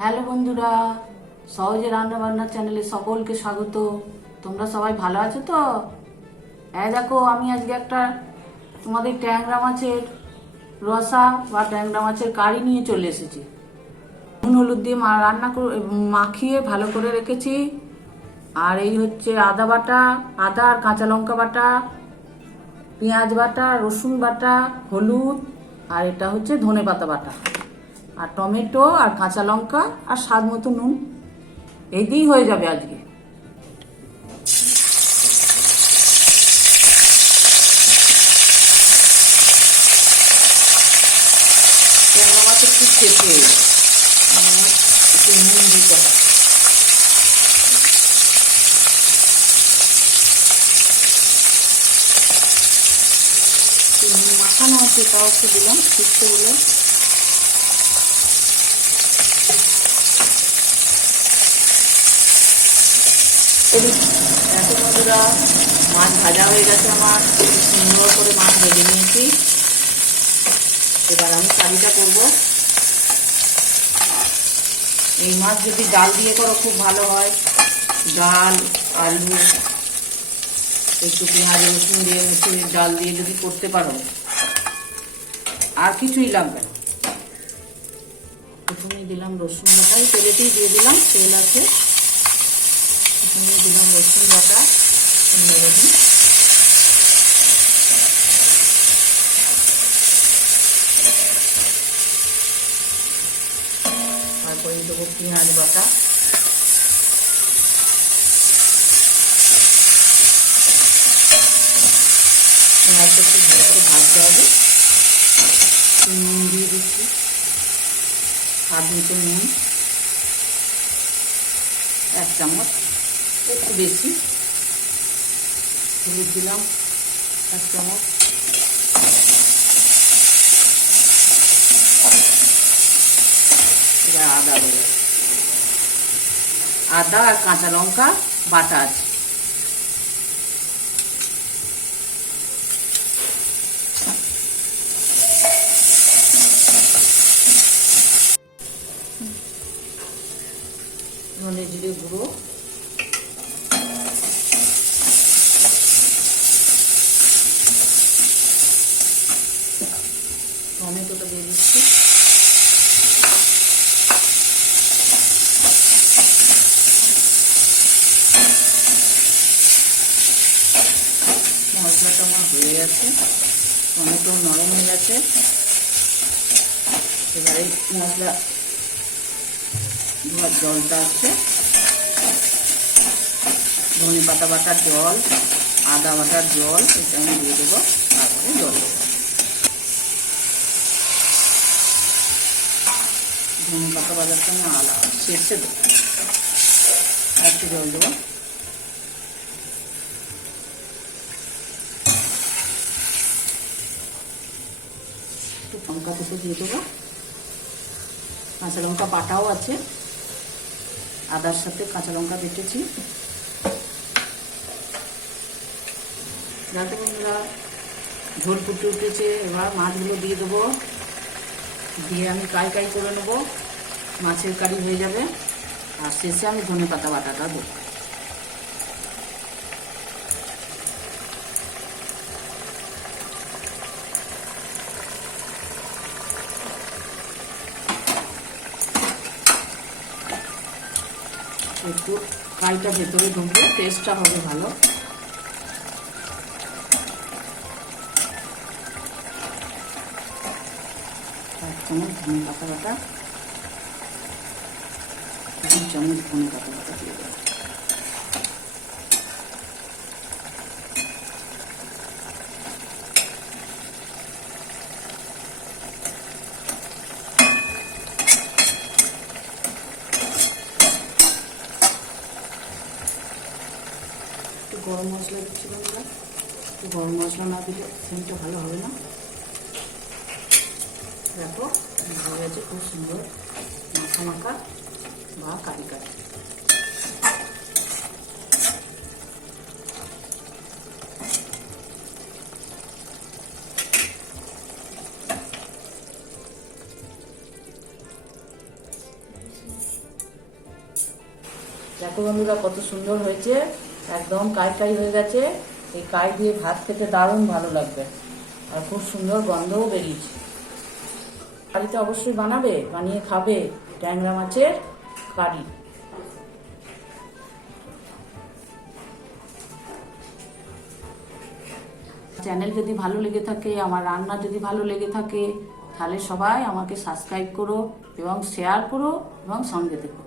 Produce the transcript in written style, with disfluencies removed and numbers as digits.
Hello বন্ধুরা, সহজে রান্না বান্নার চ্যানেলে সকলকে স্বাগত। তোমরা সবাই ভালো আছো তো? দেখো, আমি আজকে একটা তোমাদের ট্যাংরা মাছের রসা বা ট্যাংরা মাছের কারি নিয়ে চলে এসেছি। নুন হলুদ দিয়ে রান্না করে মাখিয়ে ভালো করে রেখেছি। আর এই হচ্ছে আদা বাটা, আদা আর কাঁচা লঙ্কা বাটা, পেঁয়াজ বাটা, রসুন বাটা, হলুদ, আর এটা হচ্ছে ধনেপাতা বাটা, আর টমেটো আর কাঁচা লঙ্কা আর স্বাদ মতো নুন। এই দিয়েই হয়ে যাবে আজকে। ট্যাংরা মাছ একটু খেতে একটু নুন দিতে হয়। নুন মাখানো আছে, তাও একটু দিলাম শিখতে বলে। এত বন্ধুরা, মাছ ভাজা হয়ে গেছে আমার, সুন্দর করে মাছ ভেজে নিয়েছি। এবার আমি কারিটা করব। এই মাছ যদি ডাল দিয়ে করো খুব ভালো হয়। ডাল, আলু, একটু পেঁয়াজ রসুন দিয়ে মুসুরির ডাল দিয়ে যদি করতে পারো, আর কিছুই লাগবে না। প্রথমেই দিলাম রসুন বাটা, তেলেতেই দিয়ে দিলাম, তেল আছে। প্রথমেই দিলাম রসুন বাটা, তারপরে দেবো পেঁয়াজ বাটা, পেঁয়াজটা একটু ভালো করে ভাজতে হবে। নুন দিয়ে দিচ্ছি, স্বাদ মতো নুন 1 চামচ, একটু বেশি। হলুদ দিলাম 1 চামচ। এবার আদা দেবো, আদা আর কাঁচা লঙ্কা বাটা আছে। ধনে জিরে গুঁড়ো, টমেটোটা দিয়ে দিচ্ছি, মশলাটা আমার হয়ে গেছে, টমেটো নরম হয়ে গেছে। এবারে মশলা ধোয়ার জলটা আছে, ধনে পাতা বাটার জল, আদা বাটার জল, এটা আমি দিয়ে দেবো। তারপরে জল দেবো, ধনে পাতা বাটারটা আমি আলাদা শেষে দেবো। আর একটু জল দেবো। একটু লঙ্কা কুচো দিয়ে দেবো, কাঁচা লঙ্কা বাটাও আছে, আদার সাথে কাঁচা লঙ্কা বেটেছি। যাতে বন্ধুরা ঝোল ফুটে উঠেছে, এবার মাছগুলো দিয়ে দেবো, দিয়ে আমি কাই কাই করে নেবো, মাছের কারি হয়ে যাবে। আর শেষে আমি ধনে পাতা বাটাটা দেবো। একটু কাইটা ভেতরে ঢুকবে, টেস্টটা হবে ভালো। এক চামচ ধনে পাতা বাটা, 2 চামচ ধনে পাতা বাটা দিয়ে দেবো। একটু গরম মশলা দিচ্ছি বন্ধুরা, একটু গরম মশলা না দিলে সেন্টটা ভালো হবে না। দেখো হয়ে গেছে খুব সুন্দর মাখা মাখা বা কারি কারি। দেখো বন্ধুরা কত সুন্দর হয়েছে, একদম কাই কাই হয়ে গেছে। এই কাই দিয়ে ভাত খেতে দারুণ ভালো লাগবে, আর খুব সুন্দর গন্ধও বেরিয়েছে। বাড়িতে অবশ্যই বানাবে, বানিয়ে খাবে ট্যাংরা মাছের কারি। চ্যানেল যদি ভালো লেগে থাকে, আমার রান্না যদি ভালো লেগে থাকে, তাহলে সবাই আমাকে সাবস্ক্রাইব করো এবং শেয়ার করো এবং সঙ্গে দেখো।